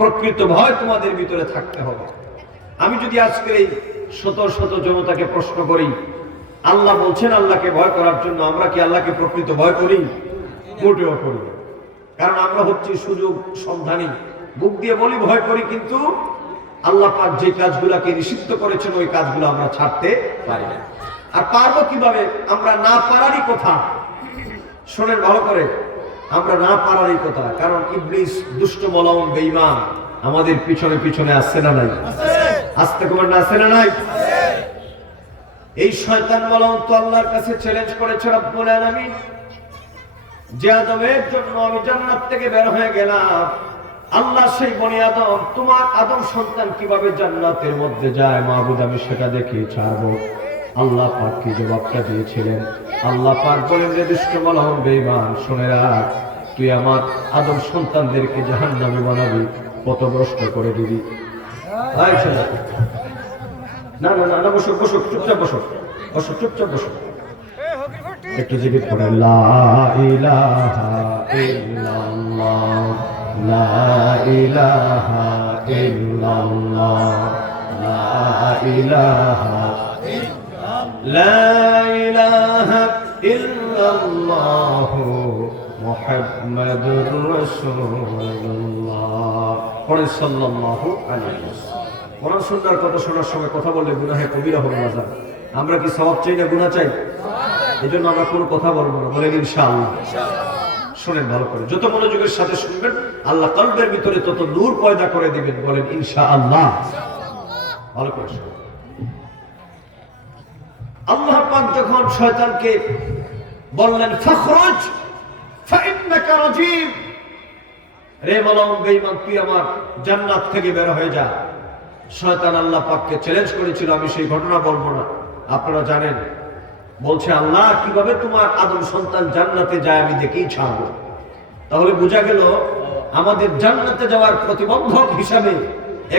প্রকৃত ভয় তোমাদের ভিতরে থাকতে হবে। আমি যদি আজকে এই শত শত জনতাকে প্রশ্ন করি, আল্লাহ বলছেন আল্লাহকে ভয় করার জন্য, আমরা কি আল্লাহকে প্রকৃত ভয় করি? মোটেও করি। কারণ আমরা হচ্ছি সুযোগ সন্ধানী, বুক দিয়ে বলি ভয় করি, কিন্তু আল্লাহ পাক যে কাজগুলাকে নিষিদ্ধ করেছেন ওই কাজগুলো আমরা ছাড়তে পারি না। আর পারবো কিভাবে? আমরা না পারারই কথা। শোনেন ভালো করে, আমরা না পারারই কথা। কারণ ইবলিস দুষ্ট মলাউন বেঈমান আমাদের পিছনে পিছনে আসছে না নাই? আসতে কমার না আসছে না নাই? এই শয়তান মলাউন তো আল্লাহর কাছে চ্যালেঞ্জ করেছে রব্বুল আলামিন, যে আদমের জন্য আমি জান্নাত থেকে বের হয়ে গেলাম, আল্লাহ সেই বনি আদম, তোমার আদম সন্তান কিভাবে জান্নাতের মধ্যে যায় মাহবুব, আমি সেটা দেখে ছাড়বো। আল্লাহ পাক কি জবাবটা দিয়েছিলেন? আল্লাহ পাক বলেন, যে দুষ্ট মলাউন বেঈমান, শুনে রাখ, তুই আমার আদম সন্তানদেরকে জাহান্নামে বানাবি, পথভ্রষ্ট করে দিবি। না না না, বসো বসো, চুপচাপ বসো, বসো চুপচাপ বসো। একটু জিজ্ঞেস করে, লা ইলাহা ইল্লাল্লাহ, লা ইলাহা ইল্লাল্লাহ, লা ইলাহা লা ইলাহা ইল্লাল্লাহ মুহাম্মাদুর রাসূলুল্লাহ। পরে সাল্লাল্লাহু আলাইহি ওয়াসাল্লাম। কোরআন সুন্নাহর কথা শোনার সময় কথা বললে গুনাহে কবিরা হবে না। আমরা কি সওয়াব চাই না গুনাহ চাই? এজন্য আমরা কোনো কথা বলবো না, বলেন ইনশাআল্লাহ। শুনেন ভালো করে, যত মনোযোগের সাথে শুনবেন আল্লাহ কলবের ভিতরে তত নূর পয়দা করে দিবেন, বলেন ইনশাআল্লাহ। ভালো করে শুনুন। আল্লাহ পাক যখন শয়তানকে বললেন, ফাখরুজ ফাইন্নাকা রাজিম, রে মালাউন বেঈমান, তুই আমার জান্নাত থেকে বের হয়ে যা। শয়তান আল্লাহ পাককে চ্যালেঞ্জ করেছিল, আমি সেই ঘটনা বলবো না, আপনারা জানেন। বলছে, আল্লাহ কিভাবে তোমার আদম সন্তান জান্নাতে যায় আমি দেখেই ছাড়বো। তাহলে বোঝা গেল আমাদের জান্নাতে যাওয়ার প্রতিবন্ধক হিসাবে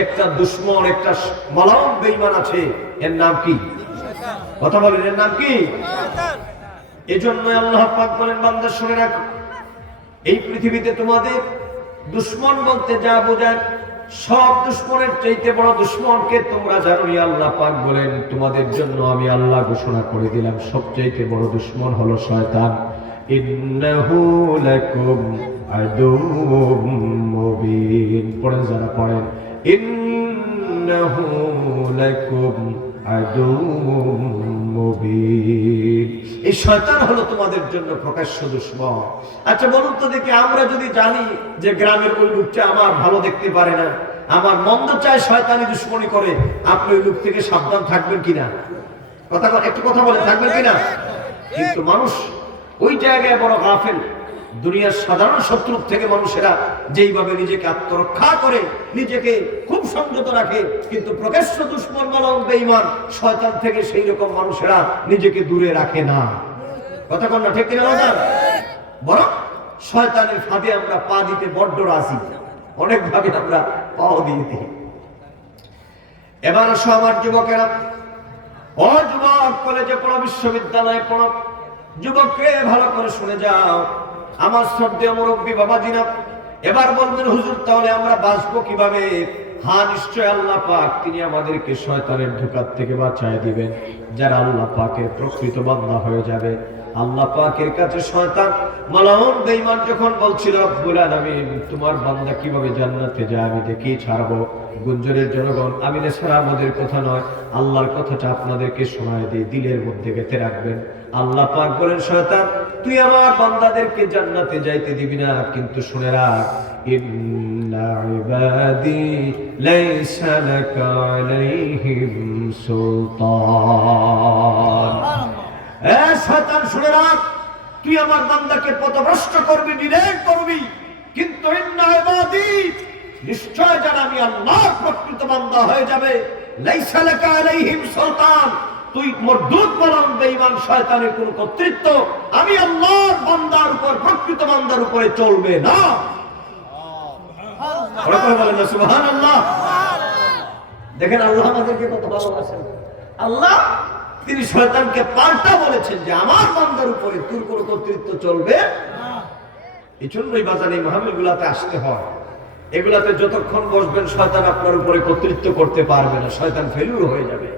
একটা দুশমন, একটা মালাউন বেঈমান আছে। এর নাম কি? কথা বলেন, এর নাম কি? এজন্য আল্লাহ পাক বলেন, বান্দা শুনে রাখো, এই পৃথিবীতে তোমাদের দুশমন বলতে যা বোঝায়, সব দুশমনের চাইতে বড় দুশমনকে তোমরা জানো। আল্লাহ পাক বলেন, তোমাদের জন্য আমি আল্লাহ ঘোষণা করে দিলাম, সবচাইতে বড় দুশমন হলো শয়তান। ইন্নাহু লাকুম আদুউম মুবিন। পড়েন যারা, পড়েন, ইন্নাহু লাকুম আদুউম মুবিন। এই শয়তান হলো তোমাদের জন্য প্রকাশ্য দুশমন। আচ্ছা বলুন তো দেখি, আমরা যদি জানি যে গ্রামের ওই লোকটা আমার ভালো দেখতে পারে না, আমার মন্দ চায়, শয়তানি দুশমনি করে, আপনি ওই লোক থেকে সাবধান থাকবেন কিনা? কথা একটু কথা বলে, থাকবেন কিনা? কিন্তু মানুষ ওই জায়গায় বড় গাফেল। দুনিয়ার সাধারণ শত্রু থেকে মানুষেরা যেইভাবে নিজেকে আত্মরক্ষা করে, নিজেকে খুব সংযত রাখে, কিন্তু প্রকাশ্য দুশমন মালাউন বেঈমান শয়তান থেকে সেই রকম মানুষেরা নিজেকে দূরে রাখে না। কথা কন না, ঠিক কিনা বলেন? বরং শয়তানের ফাঁদে আমরা পা দিতে বড্ড রাজি, অনেকভাবে আমরা পাও দিয়ে দিই। এবার আসো আমার যুবকেরা, ও যুবক, কলেজে পড়ো, বিশ্ববিদ্যালয়ে পড়ো, যুবককে ভালো করে শুনে যাও। আমার শ্রদ্ধেয় মুরব্বী বাবাজিরা এবার বলবেন, হুজুর তাহলে আমরা বাঁচবো কিভাবে? হ্যাঁ, নিশ্চয় আল্লাহ পাক তিনি আমাদেরকে শয়তানের ধোঁকা থেকে বাঁচায় দিবেন। যারা আল্লাহ পাকের প্রকৃত বান্দা হয়ে যাবে, আল্লাহ পাকের কাছে শয়তান মালাউন বেঈমান যখন বলছিল, রব্বুল আলামিন তোমার বান্দা কিভাবে জান্নাতে যায় আমি দেখেই ছাড়বো। গুঞ্জনের জনগণ, আমি ছাড়া আমাদের কথা নয়, আল্লাহর কথাটা আপনাদেরকে শোনায় দিই, দিলের মধ্যে গেঁথে রাখবেন। আল্লাহ পাক বলেন, শয়তান তুই আমার বান্দাদেরকে জান্নাতে যাইতে দিবি না, কিন্তু শুনে রাখ, ইন্না ইবাদি লাইসা লাকা আলাইহিম সুলতান। এ শয়তান শুনে রাখ, তুই আমার বান্দাকে পথভ্রষ্ট করবি, ডিরেক্ট করবি, কিন্তু ইন্না ইবাদি, নিশ্চয় যারা আমি আল্লাহর প্রকৃত বান্দা হয়ে যাবে, লাইসা লাকা আলাইহিম সুলতান, তুই মরদুদ মালাউন বেঈমান শয়তানের কোন কর্তৃত্ব আমি আল্লাহর বান্দার উপর, প্রকৃত বান্দার উপরে চলবে না। সুবহানাল্লাহ। দেখেন আল্লাহ আমাদেরকে কত ভালোবাসেন। আল্লাহ তিনি শয়তানকে পাল্টা বলেছেন যে আমার বান্দার উপরে তোর কোন কর্তৃত্ব চলবে না। এই জন্যই বাজারে মাহফিল গুলাতে আসতে হয়। এগুলাতে যতক্ষণ বসবেন শয়তান আপনার উপরে কর্তৃত্ব করতে পারবে না, শয়তান ফেলুর হয়ে যাবে।